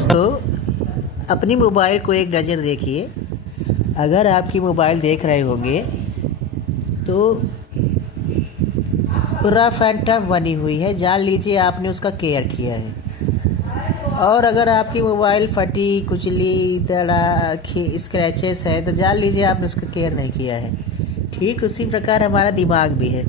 दोस्तों, अपनी मोबाइल को एक नज़र देखिए। अगर आपकी मोबाइल देख रहे होंगे तो रफ एंड टफ बनी हुई है, जान लीजिए आपने उसका केयर किया है। और अगर आपकी मोबाइल फटी कुचली दड़ा स्क्रैचेस है तो जान लीजिए आपने उसका केयर नहीं किया है। ठीक उसी प्रकार हमारा दिमाग भी है।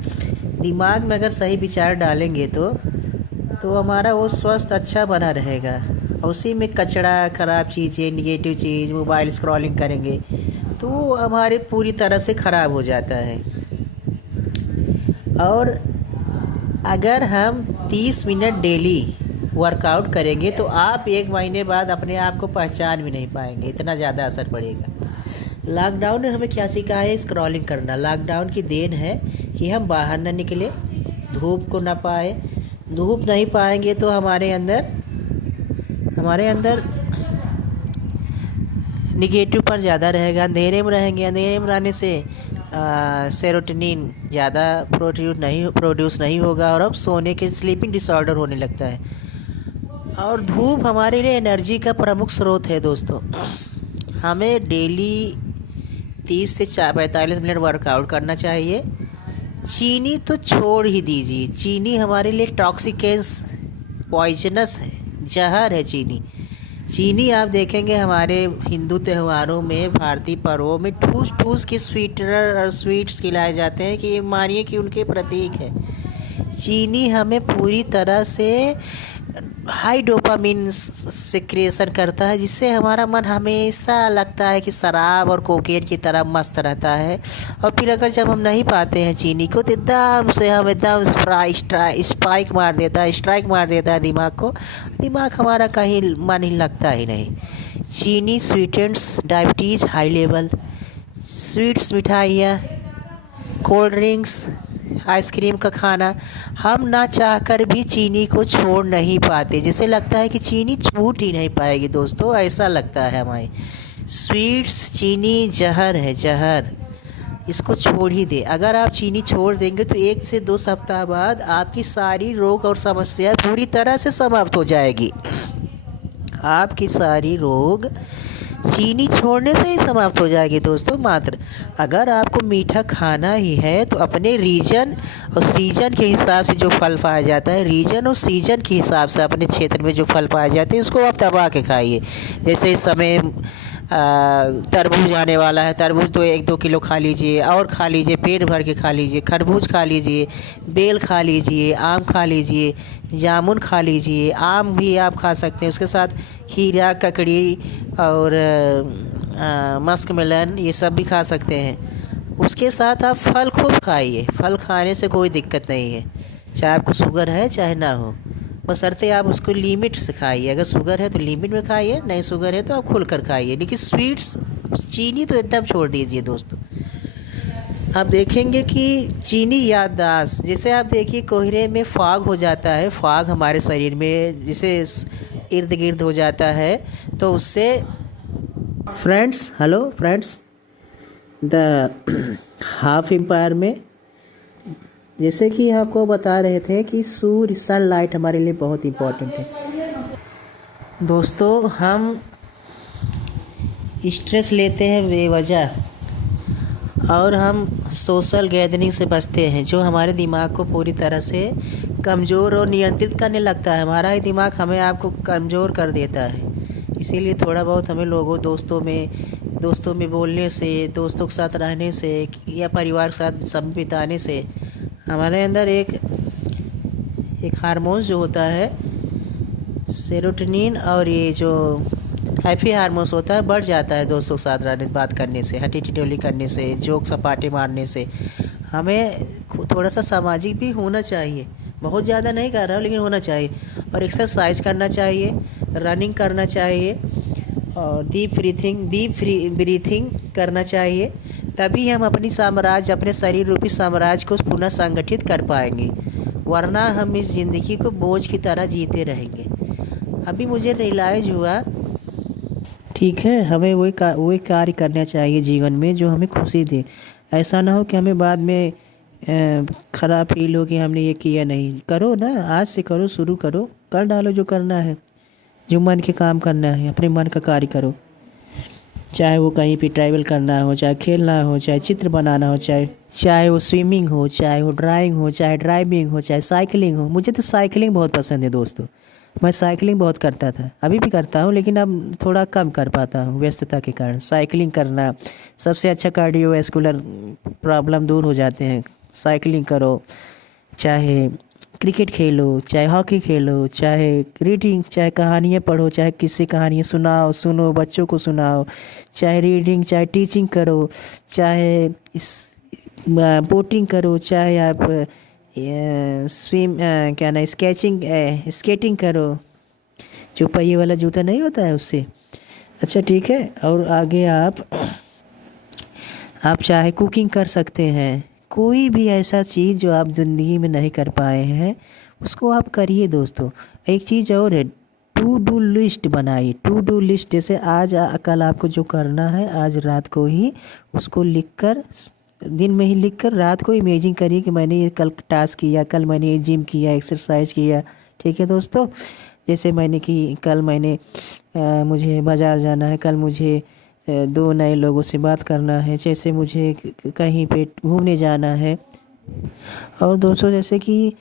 दिमाग में अगर सही विचार डालेंगे तो हमारा वो स्वस्थ अच्छा बना रहेगा। और उसी में कचरा, ख़राब चीज़ें, निगेटिव चीज़, मोबाइल स्क्रॉलिंग करेंगे तो वो हमारे पूरी तरह से ख़राब हो जाता है। और अगर हम 30 मिनट डेली वर्कआउट करेंगे तो आप 1 महीने बाद अपने आप को पहचान भी नहीं पाएंगे, इतना ज़्यादा असर पड़ेगा। लॉकडाउन ने हमें क्या सिखाया है? स्क्रॉलिंग करना। लॉकडाउन की देन है कि हम बाहर न निकले, धूप को न पाए। धूप नहीं पाएंगे तो हमारे अंदर निगेटिव पर ज़्यादा रहेगा। अंधेरे में रहेंगे, अंधेरे में रहने से सेरोटोनिन ज़्यादा प्रोड्यूस नहीं होगा और अब सोने के स्लीपिंग डिसऑर्डर होने लगता है। और धूप हमारे लिए एनर्जी का प्रमुख स्रोत है दोस्तों। हमें डेली 30 से 45 मिनट वर्कआउट करना चाहिए। चीनी तो छोड़ ही दीजिए, चीनी हमारे लिए टॉक्सिकेंस, पॉइजनस है, जहर है चीनी आप देखेंगे हमारे हिंदू त्योहारों में, भारतीय पर्वों में ठूस ठूस के स्वीटर और स्वीट्स खिलाए जाते हैं कि मानिए कि उनके प्रतीक है। चीनी हमें पूरी तरह से हाई डोपामिन सिक्रेशन करता है, जिससे हमारा मन हमेशा लगता है कि शराब और कोकेन की तरह मस्त रहता है। और फिर अगर जब हम नहीं पाते हैं चीनी को तो एकदम स्ट्राइक मार देता है दिमाग को। दिमाग हमारा कहीं मन ही लगता ही नहीं। चीनी स्वीटेंस डायबिटीज़ हाई लेवल, स्वीट्स, मिठाइयाँ, कोल्ड ड्रिंक्स, आइसक्रीम का खाना, हम ना चाहकर भी चीनी को छोड़ नहीं पाते। जैसे लगता है कि चीनी छूट ही नहीं पाएगी दोस्तों, ऐसा लगता है हमें। स्वीट्स, चीनी जहर है, जहर। इसको छोड़ ही दे। अगर आप चीनी छोड़ देंगे तो 1 से 2 सप्ताह बाद आपकी सारी रोग और समस्या पूरी तरह से समाप्त हो जाएगी। आपकी सारी रोग चीनी छोड़ने से ही समाप्त हो जाएगी दोस्तों। मात्र अगर आपको मीठा खाना ही है तो अपने रीजन और सीजन के हिसाब से जो फल पाया जाता है, रीजन और सीजन के हिसाब से अपने क्षेत्र में जो फल पाए जाते हैं उसको आप दबा के खाइए। जैसे इस समय तरबूज आने वाला है, तरबूज तो 1-2 किलो खा लीजिए, और खा लीजिए, पेट भर के खा लीजिए। खरबूज खा लीजिए, बेल खा लीजिए, आम खा लीजिए, जामुन खा लीजिए। आम भी आप खा सकते हैं, उसके साथ खीरा, ककड़ी और मस्क मेलन, ये सब भी खा सकते हैं। उसके साथ आप फल खूब खाइए। फल खाने से कोई दिक्कत नहीं है, चाहे आपको शुगर है चाहे ना हो, बशर्ते आप उसको लिमिट से खाइए। अगर शुगर है तो लिमिट में खाइए, नहीं शुगर है तो आप खुल कर खाइए। लेकिन स्वीट्स, चीनी तो एकदम छोड़ दीजिए दोस्तों। आप देखेंगे कि चीनी याददाश्त, जैसे आप देखिए कोहरे में फॉग हो जाता है, फॉग हमारे शरीर में जैसे इर्द गिर्द हो जाता है तो उससे hello friends, the half empire में जैसे कि आपको बता रहे थे कि सूर्य, सनलाइट हमारे लिए बहुत इम्पोर्टेंट है दोस्तों। हम स्ट्रेस लेते हैं बेवजह और हम सोशल गैदरिंग से बचते हैं, जो हमारे दिमाग को पूरी तरह से कमज़ोर और नियंत्रित करने लगता है। हमारा ही दिमाग हमें आपको कमज़ोर कर देता है। इसीलिए थोड़ा बहुत हमें दोस्तों में बोलने से, दोस्तों के साथ रहने से या परिवार के साथ समय बिताने से हमारे अंदर एक हार्मोन जो होता है सेरोटोनिन, और ये जो हैप्पी हार्मोन्स होता है बढ़ जाता है दोस्तों के साथ रहने, बात करने से, हटी टिटोली करने से, जोक सपाटे मारने से। हमें थोड़ा सा सामाजिक भी होना चाहिए, बहुत ज़्यादा नहीं कर रहा हूँ लेकिन होना चाहिए। और एक्सरसाइज करना चाहिए, रनिंग करना चाहिए और डीप ब्रीथिंग करना चाहिए। तभी हम अपने शरीर रूपी साम्राज्य को पुनः संगठित कर पाएंगे, वरना हम इस ज़िंदगी को बोझ की तरह जीते रहेंगे। अभी मुझे रियलाइज़ हुआ, ठीक है, हमें वही कार्य करना चाहिए जीवन में जो हमें खुशी दे। ऐसा ना हो कि हमें बाद में ख़राब फील हो कि हमने ये किया नहीं। करो ना, आज से करो, शुरू करो, कर डालो जो करना है। जो मन के काम करना है अपने मन का कार्य करो, चाहे वो कहीं पे ट्रैवल करना हो, चाहे खेलना हो, चाहे चित्र बनाना हो, चाहे चाहे वो स्विमिंग हो, चाहे वो ड्राइंग हो, चाहे ड्राइविंग हो, चाहे साइकिलिंग हो। मुझे तो साइकिलिंग बहुत पसंद है दोस्तों। मैं साइकिलिंग बहुत करता था, अभी भी करता हूँ, लेकिन अब थोड़ा कम कर पाता हूँ व्यस्तता के कारण। साइकिलिंग करना सबसे अच्छा कार्डियोवैस्कुलर प्रॉब्लम दूर हो जाते हैं। साइकिलिंग करो, चाहे क्रिकेट खेलो, चाहे हॉकी खेलो, चाहे रीडिंग, चाहे कहानियाँ पढ़ो, चाहे किस्से कहानियाँ सुनाओ, सुनो, बच्चों को सुनाओ, चाहे रीडिंग, चाहे टीचिंग करो, चाहे इस बोटिंग करो, चाहे आप क्या ना स्केचिंग स्केटिंग करो, जो पहिए वाला जूता नहीं होता है उससे। अच्छा ठीक है। और आगे आप चाहे कुकिंग कर सकते हैं। कोई भी ऐसा चीज़ जो आप ज़िंदगी में नहीं कर पाए हैं उसको आप करिए दोस्तों। एक चीज़ और है, टू डू लिस्ट बनाइए। टू डू लिस्ट जैसे आज कल आपको जो करना है आज रात को ही उसको लिखकर, दिन में ही लिखकर रात को इमेजिन करिए कि मैंने ये कल टास्क किया, कल मैंने ये जिम किया, एक्सरसाइज किया। ठीक है दोस्तों। जैसे मैंने कि कल मैंने मुझे बाज़ार जाना है, कल मुझे 2 नए लोगों से बात करना है, जैसे मुझे कहीं पे घूमने जाना है। और दोस्तों जैसे कि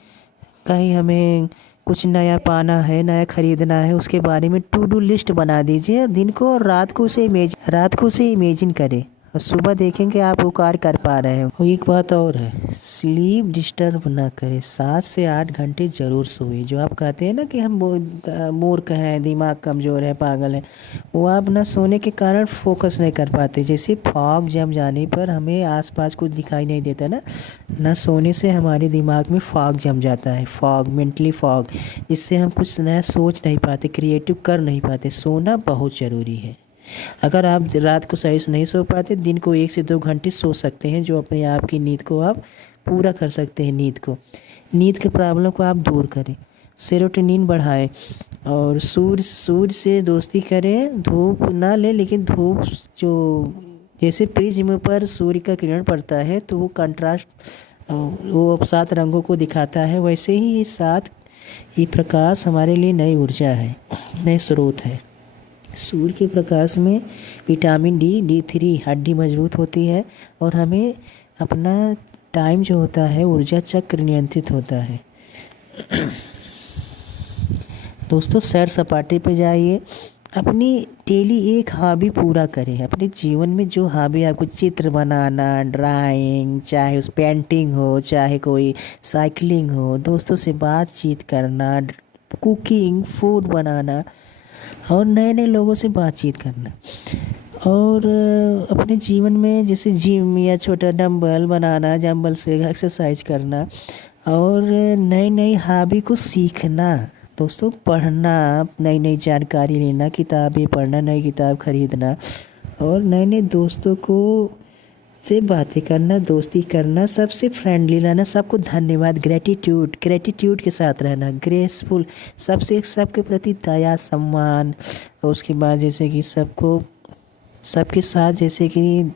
कहीं हमें कुछ नया पाना है, नया ख़रीदना है, उसके बारे में टू डू लिस्ट बना दीजिए दिन को, और रात को उसे इमेजिन करें, और सुबह देखेंगे आप वो कार्य कर पा रहे हैं। और एक बात और है, स्लीप डिस्टर्ब ना करें। 7 से 8 घंटे ज़रूर सोए। जो आप कहते हैं ना कि हम मूर्ख हैं, दिमाग कमज़ोर है, पागल है, वो आप ना सोने के कारण फोकस नहीं कर पाते। जैसे फॉग जम जाने पर हमें आसपास कुछ दिखाई नहीं देता ना सोने से हमारे दिमाग में फॉग जम जाता है, फॉग, मेंटली फॉग, जिससे हम कुछ नया सोच नहीं पाते, क्रिएटिव कर नहीं पाते। सोना बहुत ज़रूरी है। अगर आप रात को सही से नहीं सो पाते, दिन को 1 से 2 घंटे सो सकते हैं, जो अपने आप की नींद को आप पूरा कर सकते हैं। नींद के प्रॉब्लम को आप दूर करें, सेरोटोनिन बढ़ाएं, और सूर्य से दोस्ती करें। धूप ना लें, लेकिन धूप जो जैसे प्रिज्म पर सूर्य का किरण पड़ता है तो वो कंट्रास्ट, वो 7 रंगों को दिखाता है, वैसे ही ये प्रकाश हमारे लिए नई ऊर्जा है, नए स्रोत है। सूर्य के प्रकाश में विटामिन D3 हड्डी मजबूत होती है, और हमें अपना टाइम जो होता है ऊर्जा चक्र नियंत्रित होता है। दोस्तों सैर सपाटे पे जाइए, अपनी डेली एक हॉबी पूरा करें। अपने जीवन में जो हॉबी आपको, चित्र बनाना, ड्राइंग, चाहे उस पेंटिंग हो, चाहे कोई साइकिलिंग हो, दोस्तों से बातचीत करना, कुकिंग, फूड बनाना, और नए नए लोगों से बातचीत करना, और अपने जीवन में जैसे जिम या छोटा डंबल बनाना, डंबल से एक्सरसाइज करना, और नई नई हॉबी को सीखना। दोस्तों पढ़ना, नई नई जानकारी लेना, किताबें पढ़ना, नई किताब खरीदना, और नए नए दोस्तों को से बातें करना, दोस्ती करना, सबसे फ्रेंडली रहना, सबको धन्यवाद, ग्रेटिट्यूड के साथ रहना, ग्रेसफुल, सबके प्रति दया, सम्मान। उसके बाद जैसे कि सबके साथ जैसे कि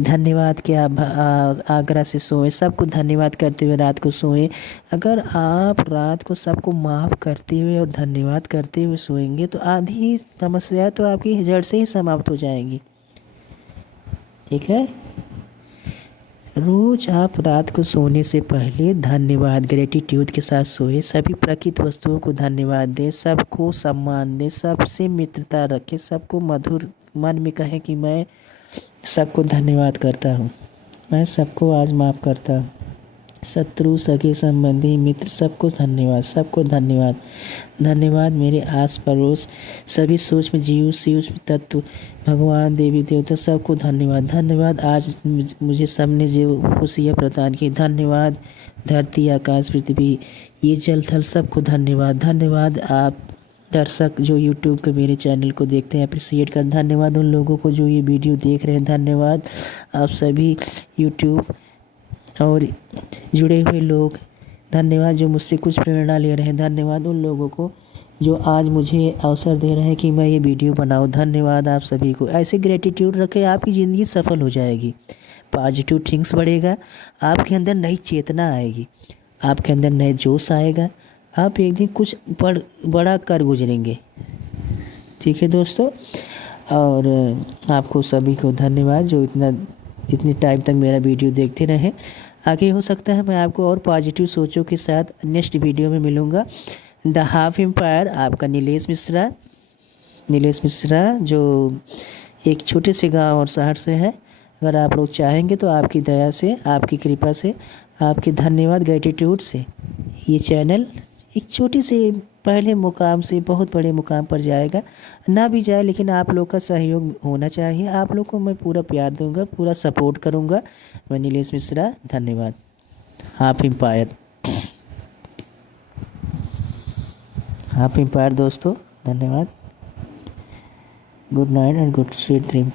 धन्यवाद के आग्रह से सोएं, सबको धन्यवाद करते हुए रात को सोएं। अगर आप रात को सबको माफ़ करते हुए और धन्यवाद करते हुए सोएंगे तो आधी समस्या तो आपकी जड़ से ही समाप्त हो जाएंगी। ठीक है। रोज़ आप रात को सोने से पहले धन्यवाद, ग्रेटिट्यूड के साथ सोए। सभी प्रकृत वस्तुओं को धन्यवाद दें, सबको सम्मान दें, सबसे मित्रता रखें, सबको मधुर मन में कहें कि मैं सबको धन्यवाद करता हूँ, मैं सबको आज माफ़ करता हूँ। शत्रु, सगे संबंधी, मित्र, सबको धन्यवाद। धन्यवाद मेरे आस पड़ोस, सभी सूक्ष्म जीव, सूक्ष्म तत्व, भगवान, देवी देवता, सबको धन्यवाद। आज मुझे सबने जो खुशियाँ प्रदान की, धन्यवाद। धरती, आकाश, पृथ्वी, ये जल थल, सबको धन्यवाद। आप दर्शक जो यूट्यूब के मेरे चैनल को देखते हैं, अप्रिसिएट कर, धन्यवाद। उन लोगों को जो ये वीडियो देख रहे हैं, धन्यवाद। आप सभी यूट्यूब और जुड़े हुए लोग, धन्यवाद। जो मुझसे कुछ प्रेरणा ले रहे हैं, धन्यवाद। उन लोगों को जो आज मुझे अवसर दे रहे हैं कि मैं ये वीडियो बनाऊं, धन्यवाद आप सभी को। ऐसे ग्रेटिट्यूड रखें, आपकी ज़िंदगी सफल हो जाएगी, पॉजिटिव थिंग्स बढ़ेगा, आपके अंदर नई चेतना आएगी, आपके अंदर नए जोश आएगा, आप एक दिन कुछ बड़ा कर गुजरेंगे। ठीक है दोस्तों, और आपको सभी को धन्यवाद जो इतने टाइम तक मेरा वीडियो देखते रहे। आगे हो सकता है मैं आपको और पॉजिटिव सोचों के साथ नेक्स्ट वीडियो में मिलूँगा। द हाफ एम्पायर, आपका नीलेश मिश्रा जो एक छोटे से गांव और शहर से है। अगर आप लोग चाहेंगे तो आपकी दया से, आपकी कृपा से, आपके धन्यवाद ग्रेटिट्यूड से ये चैनल एक छोटे से पहले मुकाम से बहुत बड़े मुकाम पर जाएगा। ना भी जाए लेकिन आप लोग का सहयोग होना चाहिए। आप लोग को मैं पूरा प्यार दूंगा, पूरा सपोर्ट करूंगा। मैं नीलेश मिश्रा, धन्यवाद। हाफ एम्पायर दोस्तों, धन्यवाद। Good night and good sweet dream.